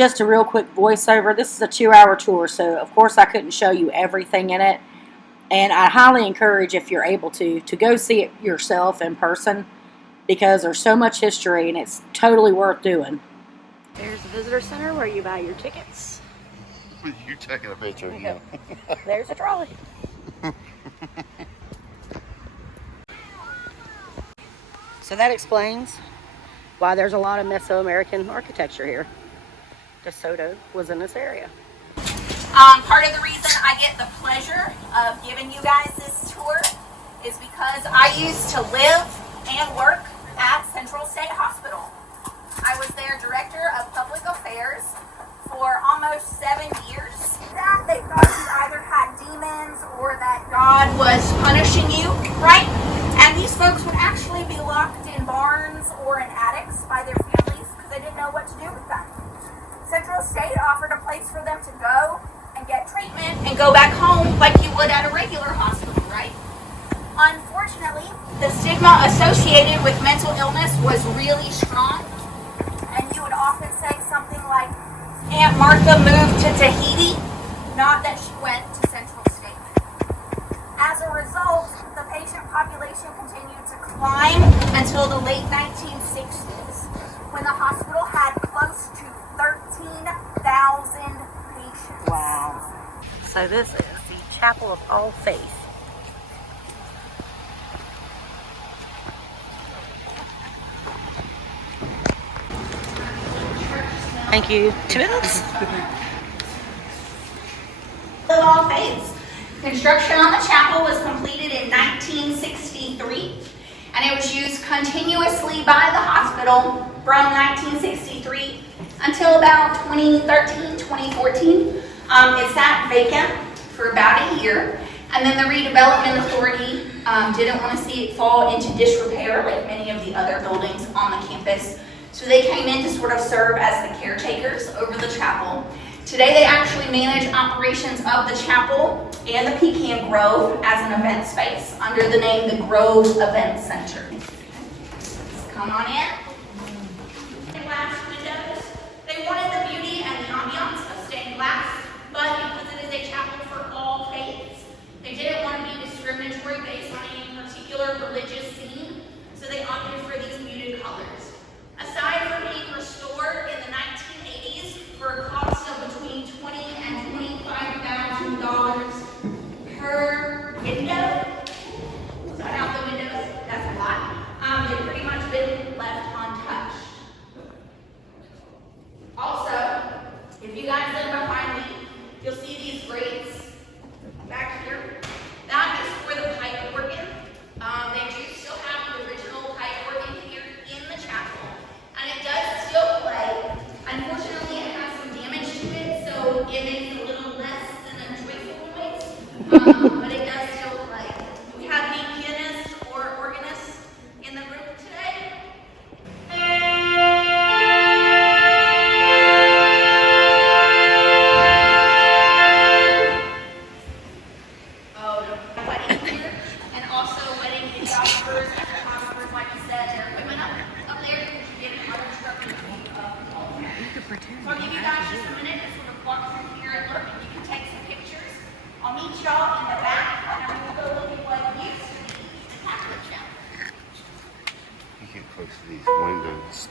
just a real quick voiceover. This is a 2-hour tour, so of course I couldn't show you everything in it. And I highly encourage, if you're able to go see it yourself in person, because there's so much history and it's totally worth doing. There's the visitor center where you buy your tickets. You're taking a picture. Okay. There's a trolley. So that explains why there's a lot of Mesoamerican architecture here. DeSoto was in this area. Part of the reason I get the pleasure of giving you guys this tour is because I used to live and work at Central State Hospital. I was their director of public affairs for almost 7 years. That they thought you either had demons or that God was punishing you, right? And these folks would actually be locked in barns or in attics by their families because they didn't know what to do with them. Central State offered a place for them to go and get treatment and go back home like you would at a regular hospital, right? Unfortunately, the stigma associated with mental illness was really strong, and you would often say something like, Aunt Martha moved to Tahiti, not that she went to Central State. As a result, the patient population continued to climb until the late 1960s, when the hospital had close to 13,000 patients. Wow. So this is the Chapel of All Faith. Thank you. Tibbins. Of all faiths. Construction on the chapel was completed in 1963, and it was used continuously by the hospital from 1963 until about 2013, 2014. It sat vacant for about a year, and then the redevelopment authority didn't want to see it fall into disrepair like many of the other buildings on the campus. So they came in to sort of serve as the caretakers over the chapel. Today they actually manage operations of the chapel and the Pecan Grove as an event space under the name the Grove Event Center. Come on in. Glass windows. They wanted the beauty and the ambiance of stained glass, but because it is a chapel for all faiths, they didn't want to be discriminatory based on any particular religious scene, so they opted for these muted colors. Aside from being restored in the 1980s for a cost of between $20,000 and $25,000 per window, cut out the windows, that's a lot. They've pretty much been left untouched. Also, if you guys look behind me, you'll see these grates back here. That is for the pipe organ. They do still have the original pipe organ here in the chapel, and it does still play. Unfortunately, it has some damage to it, so it makes a little less than a joyful noise, but it does still play. Do we have any pianists or organists in the group today? Oh, the wedding here, and also wedding videographers and photographers, like I said, their equipment up there, because you're getting other instructions of all of that. So I'll give you guys just a minute to sort of walk through here and look, and you can take some pictures. I'll meet y'all in the back, and then we'll go look at what used to be the Catholic chapel. You get close to these windows.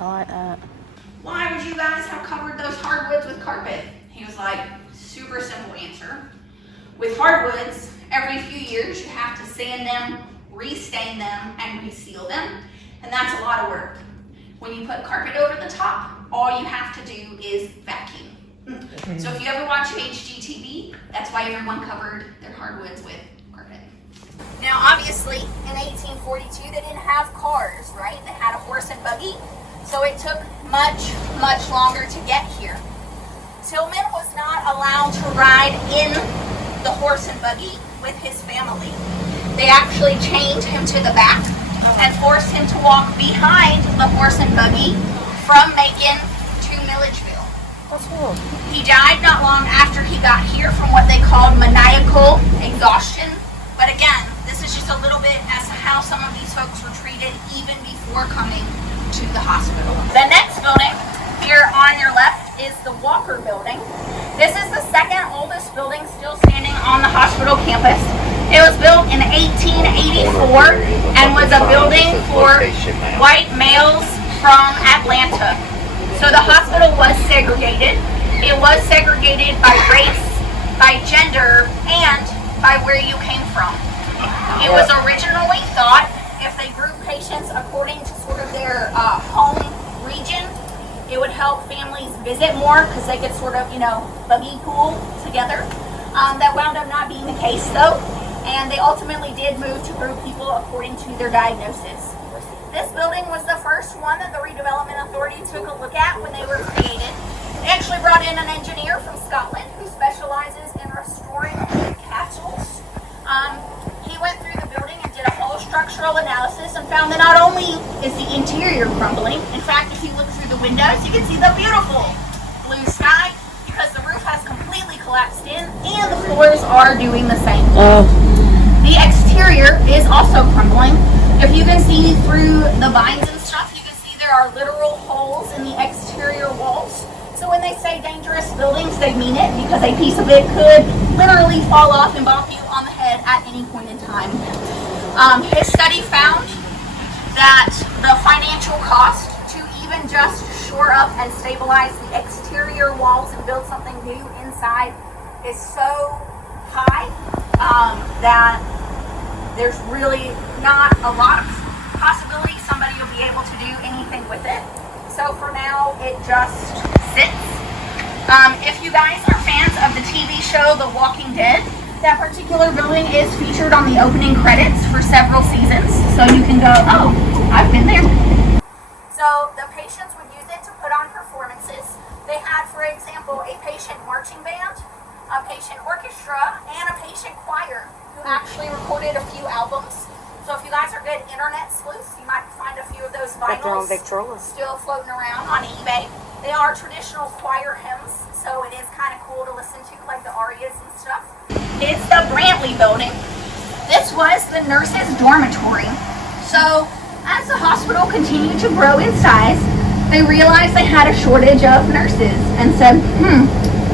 I like that. Why would you guys have covered those hardwoods with carpet? He was like, super simple answer. With hardwoods, every few years you have to sand them, restain them, and reseal them, and that's a lot of work. When you put carpet over the top, all you have to do is vacuum. So if you ever watch HGTV, that's why everyone covered their hardwoods with carpet. Now obviously in 1842 they didn't have cars, right? They had a horse and buggy. So it took much, much longer to get here. Tillman was not allowed to ride in the horse and buggy with his family. They actually chained him to the back and forced him to walk behind the horse and buggy from Macon to Milledgeville. That's cool. He died not long after he got here from what they called maniacal exhaustion. But again, this is just a little bit as to how some of these folks were treated even before coming to the hospital. The next building here on your left is the Walker Building. This is the second oldest building still standing on the hospital campus. It was built in 1884 and was a building for white males from Atlanta. So the hospital was segregated. It was segregated by race, by gender, and by where you came from. It was originally thought if they grouped patients according to sort of their home region, it would help families visit more because they could sort of, buggy pool together. That wound up not being the case though. And they ultimately did move to group people according to their diagnosis. This building was the first one that the Redevelopment Authority took a look at when they were created. They actually brought in an engineer from Scotland who specializes in restoring castles. He went through the building and did a whole structural analysis and found that not only is the interior crumbling, in fact, if you look through the windows, you can see the beautiful blue sky because the roof has completely collapsed in and the floors are doing the same. The exterior is also crumbling. If you can see through the vines and stuff, you can see there are literal holes in the exterior walls. So when they say dangerous buildings, they mean it because a piece of it could literally fall off and bop you on the head at any point in time. His study found that the financial cost to even just shore up and stabilize the exterior walls and build something new inside is so high that there's really not a lot of possibility somebody will be able to do anything with it. So for now, it just sits. If you guys are fans of the TV show The Walking Dead, that particular building is featured on the opening credits for several seasons. So you can go, oh, I've been there. So the patients would use it to put on performances. They had, for example, a patient marching band, a patient orchestra, and a patient choir who actually recorded a few albums. So if you guys are good internet sleuths, you might find a few of those vinyls still floating around on eBay. They are traditional choir hymns, so it is kind of cool to listen to, like the arias and stuff. It's the Brantley Building. This was the nurses' dormitory. So as the hospital continued to grow in size, they realized they had a shortage of nurses and said,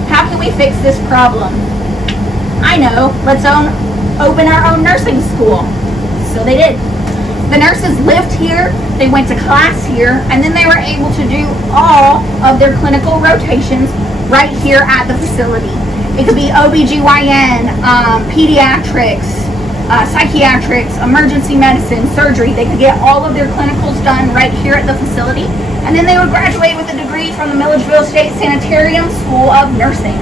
how can we fix this problem? I know, let's open our own nursing school. So they did. The nurses lived here, they went to class here, and then they were able to do all of their clinical rotations right here at the facility. It could be OBGYN, pediatrics, psychiatrics, emergency medicine, surgery. They could get all of their clinicals done right here at the facility. And then they would graduate with a degree from the Milledgeville State Sanitarium School of Nursing.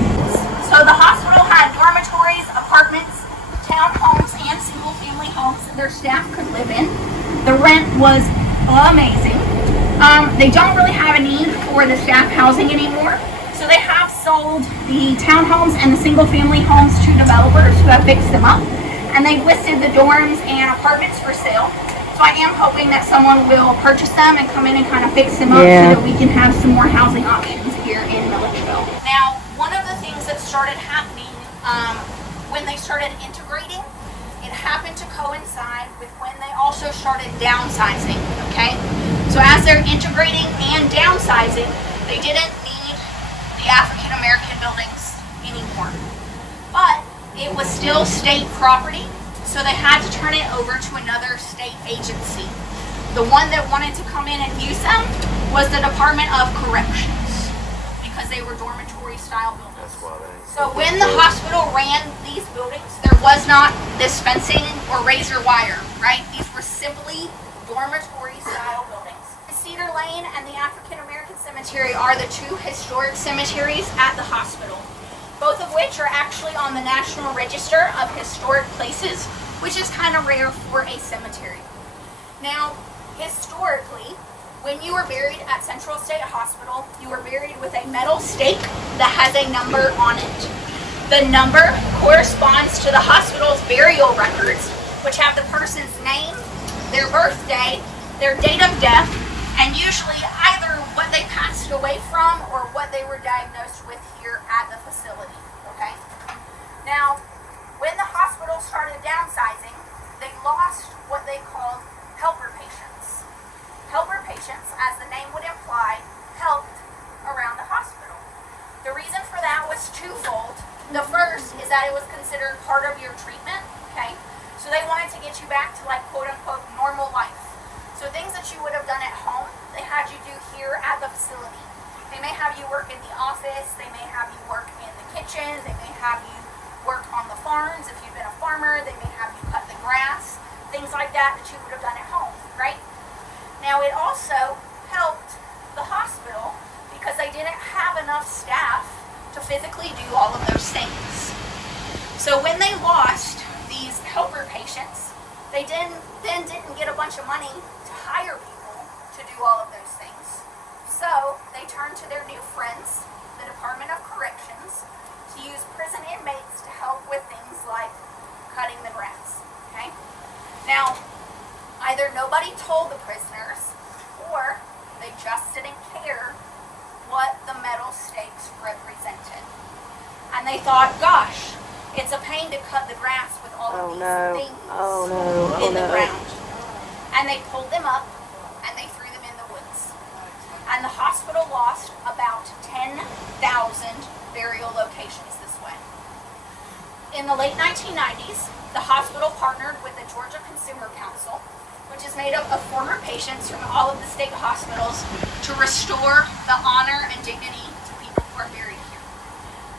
So the hospital had dormitories, apartments, townhomes, and single-family homes that their staff could live in. The rent was amazing. They don't really have a need for the staff housing anymore, so they have sold the townhomes and the single-family homes to developers who have fixed them up, and they've listed the dorms and apartments for sale. So I am hoping that someone will purchase them and come in and kind of fix them up so that we can have some more housing options here in Milledgeville. Now, one of the things that started happening when they started integrating, it happened to coincide with when they also started downsizing, okay? So as they're integrating and downsizing, they didn't need the African American buildings anymore. But it was still state property, so they had to turn it over to another state agency. The one that wanted to come in and use them was the Department of Corrections, because they were dormitory style buildings. So when the hospital ran these buildings, there was not this fencing or razor wire, right? These were simply dormitory style buildings. Cedar Lane and the African American Cemetery are the two historic cemeteries at the hospital, both of which are actually on the National Register of Historic Places, which is kind of rare for a cemetery. Now, historically, when you were buried at Central State Hospital, you were buried with a metal stake that has a number on it. The number corresponds to the hospital's burial records, which have the person's name, their birthday, their date of death, and usually either what they passed away from or what they were diagnosed with here at the facility, okay? Now, when the hospital started downsizing, they lost what they called helper patients. Helper patients, as the name would imply, helped around the hospital. The reason for that was twofold. The first is that it was considered part of your treatment, okay? So they wanted to get you back to like quote unquote normal life. So things that you would have done at home, they had you do here at the facility. They may have you work in the office, they may have you work in the kitchen, they may have you work on the farms. If you've been a farmer, they may have you cut the grass, things like that that you would have done at home, right? Now it also helped the hospital because they didn't have enough staff to physically do all of those things. So when they lost these helper patients, they didn't get a bunch of money to hire people to do all of those things. So they turned to their new friends, the Department of Corrections, to use prison inmates to help with things like cutting the grass, okay? Now, either nobody told the prisoners or they just didn't care what the metal stakes represented. And they thought, gosh, it's a pain to cut the grass with all of these things in the ground. And they pulled them up and they threw them in the woods. And the hospital lost about 10,000 burial locations this way. In the late 1990s, the hospital partnered with the Georgia Consumer Council, which is made up of former patients from all of the state hospitals, to restore the honor and dignity to people who are buried here.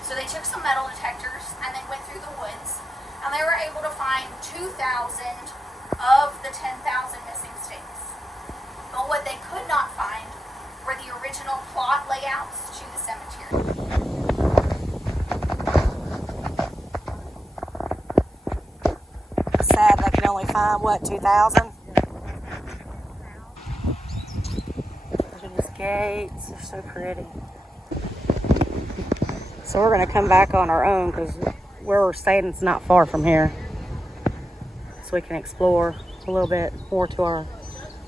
So they took some metal detectors and they went through the woods, and they were able to find 2,000 of the 10,000 missing stakes. But what they could not find were the original plot layouts to the cemetery. Sad they can only find, what, 2,000? Look at these gates, they're so pretty. So we're going to come back on our own because where we're staying is not far from here. So we can explore a little bit more to our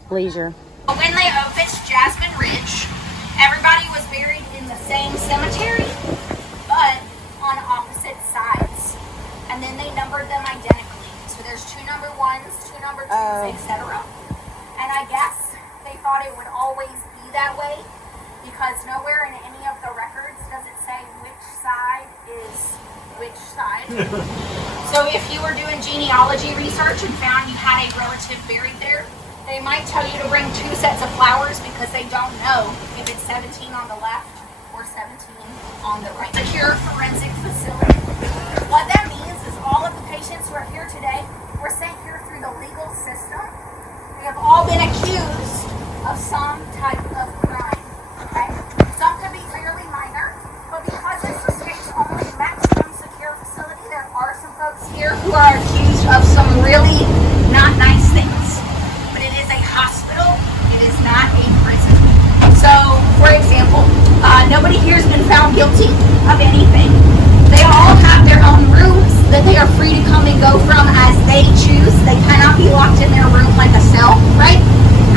leisure. When they opened Jasmine Ridge, everybody was buried in the same cemetery, but on opposite sides. And then they numbered them identically. So there's 2 number 1s, 2 number 2s, etc. And I guess they thought it would always be that way because nowhere in any of the records does it say which side is which side. So if you were doing genealogy research and found you had a relative buried there, they might tell you to bring 2 sets of flowers because they don't know if it's 17 on the left or 17 on the right. Secure forensic facility. What that means is all of the patients who are here today were sent here through the legal system. They have all been accused of some type of crime. Okay? Some could be fairly minor, but because it's the state's only maximum secure facility, there are some folks here who are accused of some really not nice things. But it is a hospital, it is not a prison. So, for example, nobody here has been found guilty of anything. They all have their own rooms that they are free to come and go from as they choose. They cannot be locked in their room like a cell, right?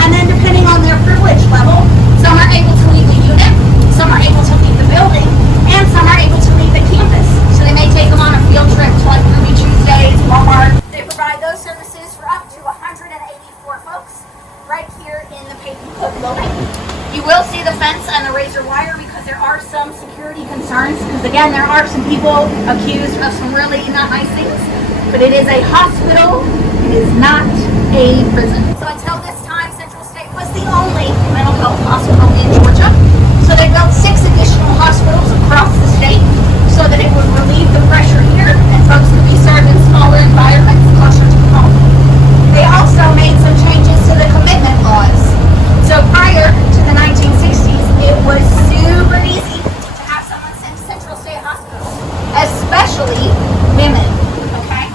And then depending on their privilege level, some are able to leave the unit, some are able to leave the building, and some are able to leave the campus. So they may take them on a field trip to like Ruby Tuesdays, Walmart. They provide those services for up to 184 folks right here in the Peyton Cook building. You will see the fence and the razor wire because there are some security concerns. Because again, there are some people accused of some really not nice things. But it is a hospital. It is not a prison. So until this time, Central State was the only mental health hospital in Georgia. So they built 6 additional hospitals across the state so that it would relieve the pressure here and folks could be served in smaller environments closer to home. They also made some changes to the commitment laws. So prior to the 1960s, it was super easy to have someone sent to Central State Hospital, especially women, okay?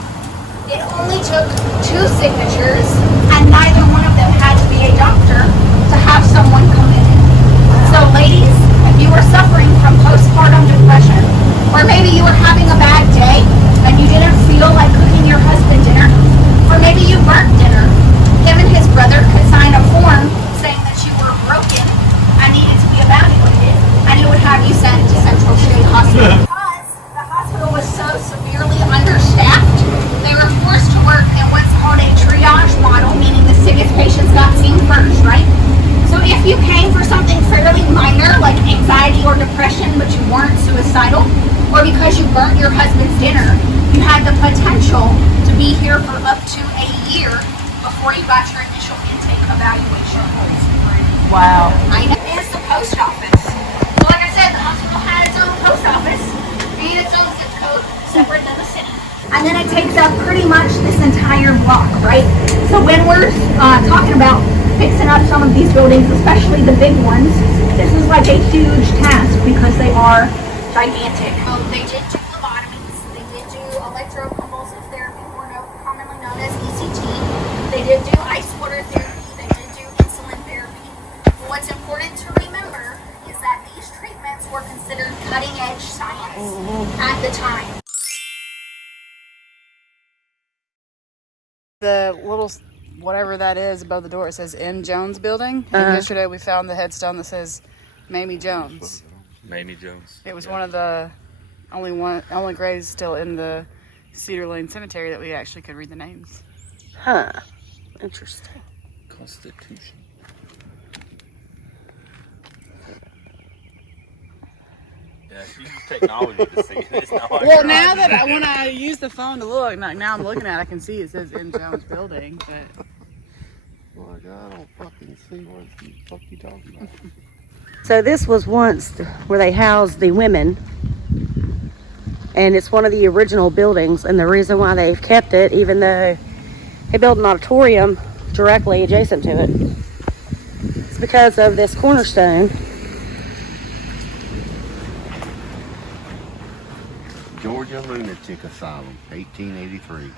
It only took 2 signatures, and neither one of them had to be a doctor to have someone committed. So ladies, if you were suffering from postpartum depression, or maybe you were having a bad day, and you didn't feel like cooking your husband dinner, or maybe you burnt dinner, him and his brother could sign a form saying that you were If you came for something fairly minor, like anxiety or depression, but you weren't suicidal, or because you burnt your husband's dinner, you had the potential to be here for up to a year before you got your initial intake evaluation. Wow. I know. It's the post office. So like I said, the hospital had its own post office and its own zip code separate than the city. And then it takes up pretty much this entire block, right? So when we're talking about fixing up some of these buildings, especially the big ones, this is like a huge task because they are gigantic. They did do lobotomies. They did do electroconvulsive therapy, more commonly known as ECT. They did do ice water therapy. They did do insulin therapy. But what's important to remember is that these treatments were considered cutting-edge science at the time. The little whatever that is above the door, it says N. Jones Building. And yesterday we found the headstone that says Mamie Jones. Mamie Jones. It was one of the only graves still in the Cedar Lane Cemetery that we actually could read the names. Huh. Interesting. Constitution. Yeah, she used technology to see this. Well, now that when I use the phone to look, now I'm looking at it, I can see it says N. Jones Building. But Oh my God, I don't fucking see what the fuck you talking about. So this was once where they housed the women, and it's one of the original buildings, and the reason why they've kept it, even though they built an auditorium directly adjacent to it, it's because of this cornerstone. Georgia Lunatic Asylum, 1883.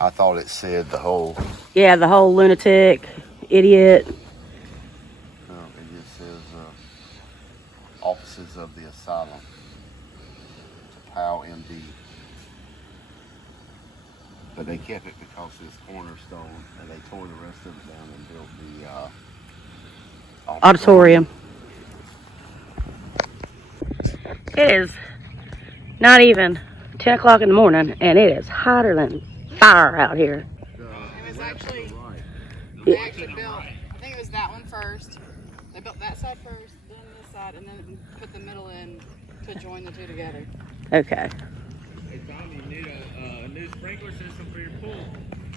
I thought it said the whole. Yeah, the whole lunatic, idiot. No, it just says offices of the asylum. It's a POW MD. But they kept it because of this cornerstone, and they tore the rest of it down and built the Auditorium. It is not even 10 o'clock in the morning, and it is hotter than fire out here. it was actually, they actually built, I think it was that one first. They built that side first, then this side, and then put the middle in to join the two together. Okay. Hey Tommy, you need a new sprinkler system for your pool.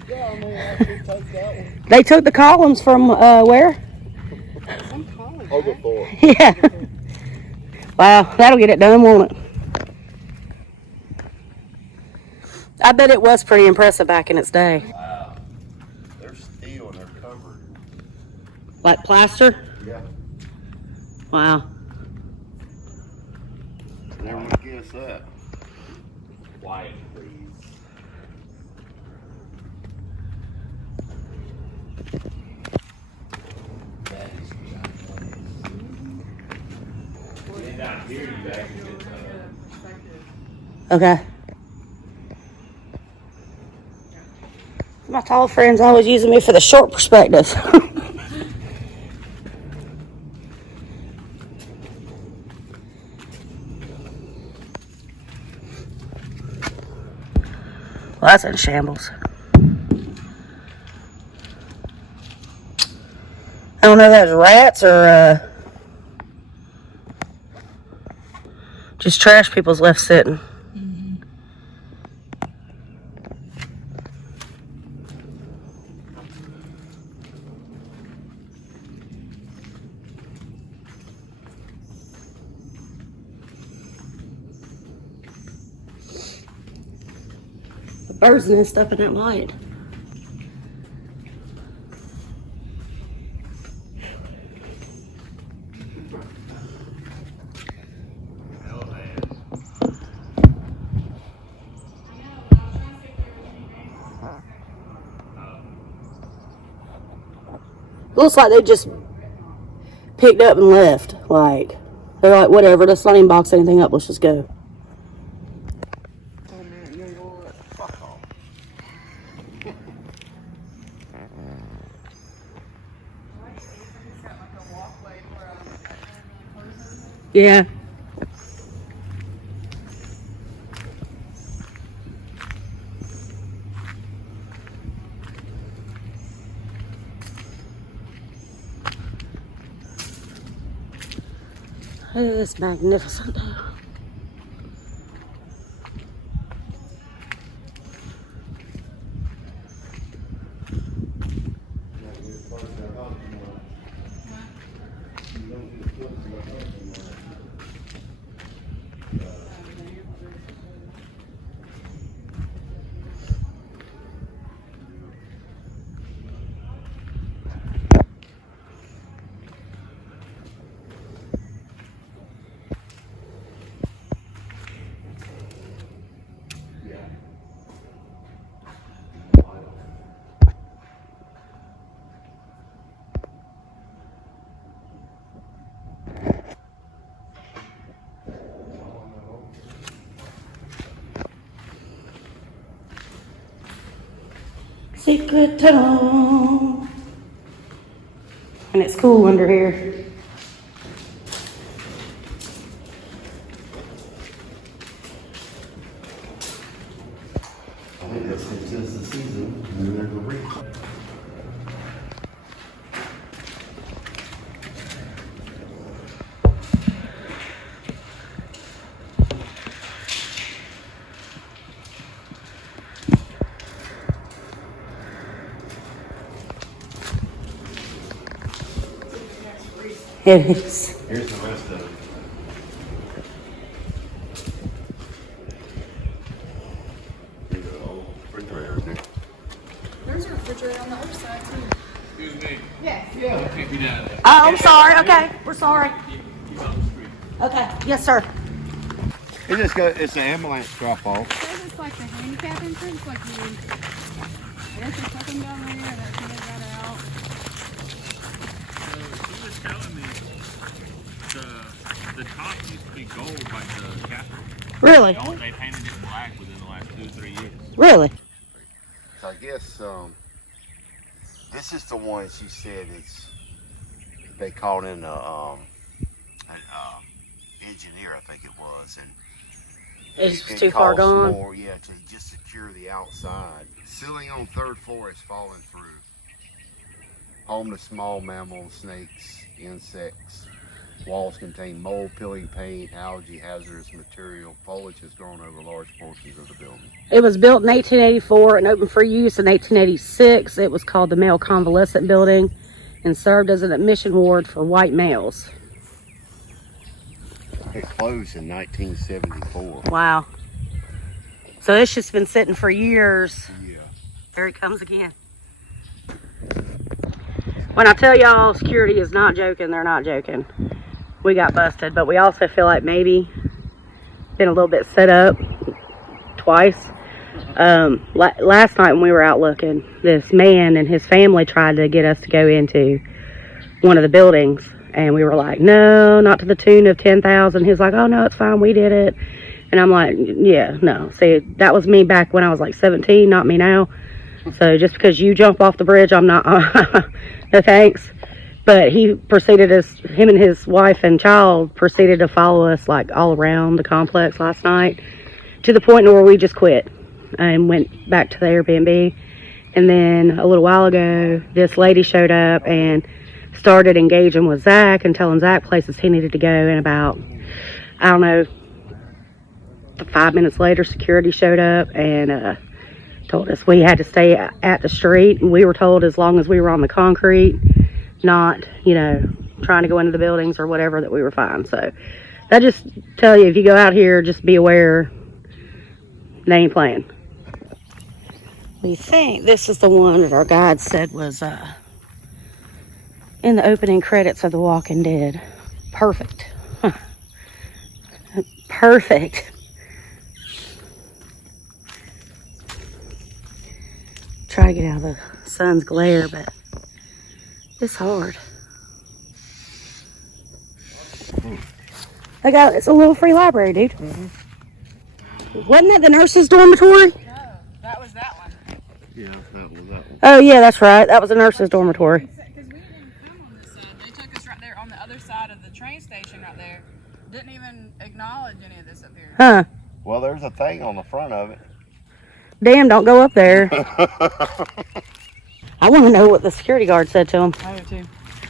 Yeah, I mean, I should take that one. They took the columns from where? Some college, Over right? for. Yeah. Wow, that'll get it done, won't it? I bet it was pretty impressive back in its day. Wow. They're steel and they're covered. Like plaster? Yeah. Wow. Never would guess that. Quiet, please. That is Down here, you actually get Okay. My tall friend's always using me for the short perspective. Well, that's in shambles. I don't know if that's rats or just trash people's left sitting. The birds nest up in that light. Looks like they just picked up and left. Like, they're like, whatever, let's not even box anything up, let's just go. Yeah. It is magnificent. Secret tunnel. And it's cool under here. I think that's just the season. And then there's a reef. It is. Here's the rest of it. Here's an old refrigerator there. There's a refrigerator on the other side too. Excuse me. Yes. Yeah. Can't be down there. Oh, I'm sorry. Okay, we're sorry. He's on the street. Okay, yes, sir. It's an ambulance drop off. It says it's like the handicap entrance, like you. I guess they took them down there. That kid got out. So he was telling me the top used to be gold like the Capitol. Really? They painted it black within the last 2 or 3 years. Really? So I guess this is the one she said they called in an engineer, I think it was, and It's it too far costs gone. more, yeah, to just secure the outside. Ceiling on 3rd floor is falling through. Home to small mammals, snakes, insects. Walls contain mold, peeling paint, algae, hazardous material. Foliage has grown over large portions of the building. It was built in 1884 and opened for use in 1886. It was called the Male Convalescent Building and served as an admission ward for white males. It closed in 1974. Wow. So it's just been sitting for years. Yeah. There he comes again. When I tell y'all security is not joking, they're not joking. We got busted, but we also feel like maybe been a little bit set up twice. Last night when we were out looking, this man and his family tried to get us to go into one of the buildings, and we were like, no, not to the tune of 10,000. He's like, oh no, it's fine, we did it. And I'm like, yeah, no. See, that was me back when I was like 17, not me now. So just because you jump off the bridge, I'm not, no thanks. But he proceeded, him and his wife and child proceeded to follow us like all around the complex last night, to the point where we just quit and went back to the Airbnb. And then a little while ago, this lady showed up and started engaging with Zach and telling Zach places he needed to go. And about, I don't know, 5 minutes later, security showed up and told us we had to stay at the street. And we were told as long as we were on the concrete, not, you know, trying to go into the buildings or whatever, that we were fine. So I just tell you, if you go out here, just be aware they ain't playing. We think this is the one that our guide said was in the opening credits of The Walking Dead. Perfect. Huh. Perfect. Try to get out of the sun's glare, but it's hard. It's a little free library, dude. Wasn't that the nurse's dormitory? No, that was that one. Yeah, that was that one. Oh yeah, that's right. That was the nurse's dormitory. Because we didn't come on this side. They took us right there on the other side of the train station right there. Didn't even acknowledge any of this up here. Huh. Well, there's a thing on the front of it. Damn, don't go up there. I want to know what the security guard said to him. I do too.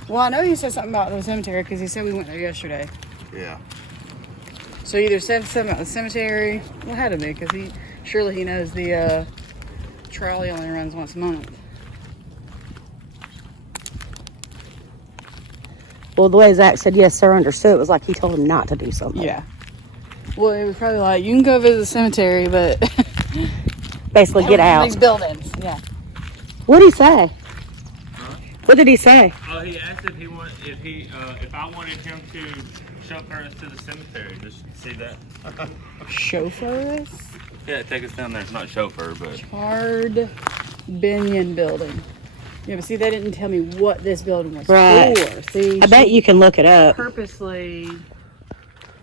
Well, I know he said something about the cemetery because he said we went there yesterday. Yeah. So either said something about the cemetery. Well, it had to be, because surely he knows the trolley only runs once a month. Well, the way Zach said yes, sir, understood, it was like he told him not to do something. Yeah. Well, it was probably like, you can go visit the cemetery, but Basically, get out. These buildings. Yeah. What did he say? What did he say? Oh, he asked if I wanted him to chauffeur us to the cemetery. Just see that. Chauffeur us? Yeah, take us down there. It's not chauffeur, but Charred Binion Building. Yeah, but see, they didn't tell me what this building was Right. for. See, I bet you can look it up. purposely.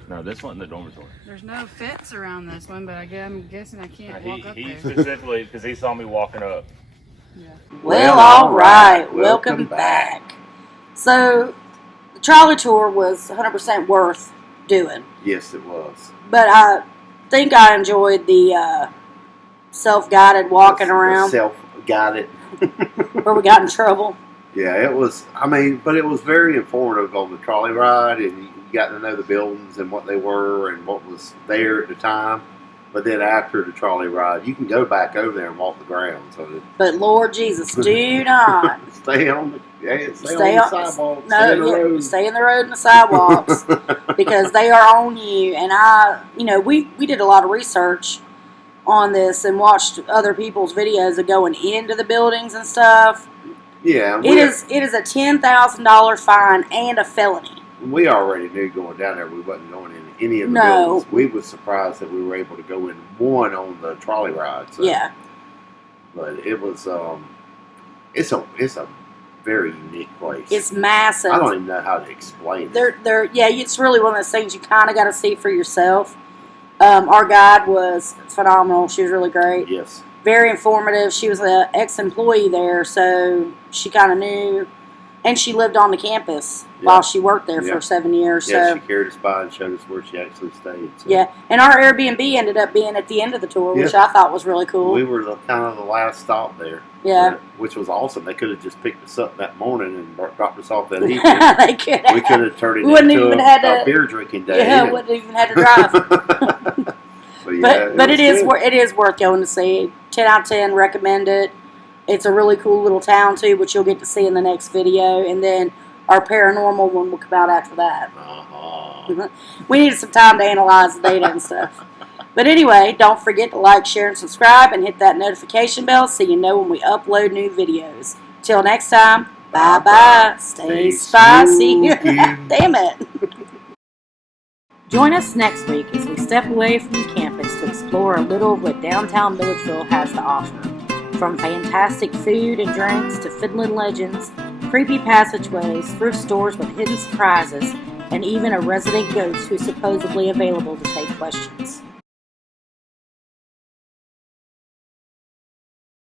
no, this wasn't the dormitory. There's no fence around this one, but I'm guessing I can't walk up He there. specifically, because he saw me walking up. Yeah. Well, all right. Welcome back. So, the trolley tour was 100% worth doing. Yes, it was. But I think I enjoyed the self-guided walking around Self-guided. where we got in trouble. Yeah, it was. I mean, but it was very informative on the trolley ride, and you got to know the buildings and what they were and what was there at the time. But then after the trolley ride, you can go back over there and walk the grounds. So But Lord Jesus, do not stay on the stay on the sidewalk. stay in the road and the sidewalks because they are on you. And we did a lot of research on this and watched other people's videos of going into the buildings and stuff. Yeah, It is a $10,000 fine and a felony. We already knew going down there we wasn't going in any of the No. buildings. We was surprised that we were able to go in one on the trolley ride. So. Yeah. But it was it's a very unique place. It's massive. I don't even know how to explain it. It's really one of those things you kind of got to see for yourself. Our guide was phenomenal. She was really great. Yes. Very informative. She was an ex-employee there, so she kind of knew. And she lived on the campus while she worked there for 7 years. Yeah, so she carried us by and showed us where she actually stayed. So. yeah, and our Airbnb ended up being at the end of the tour, which I thought was really cool. We were kind of the last stop there. Yeah. Which was awesome. They could have just picked us up that morning and dropped us off that evening. They could have. We could have turned it Wouldn't into even a had to- beer drinking day. Yeah, wouldn't even had to drive. But it is worth going to see. 10 out of 10, recommend it. It's a really cool little town too, which you'll get to see in the next video. And then our paranormal one will come out after that. Uh-huh. We needed some time to analyze the data and stuff. But anyway, don't forget to like, share, and subscribe, and hit that notification bell so you know when we upload new videos. Till next time, bye-bye. Stay spicy. Damn it. Join us next week as we step away from the campus to explore a little of what downtown Milledgeville has to offer. From fantastic food and drinks to fiddling legends, creepy passageways, thrift stores with hidden surprises, and even a resident ghost who's supposedly available to take questions.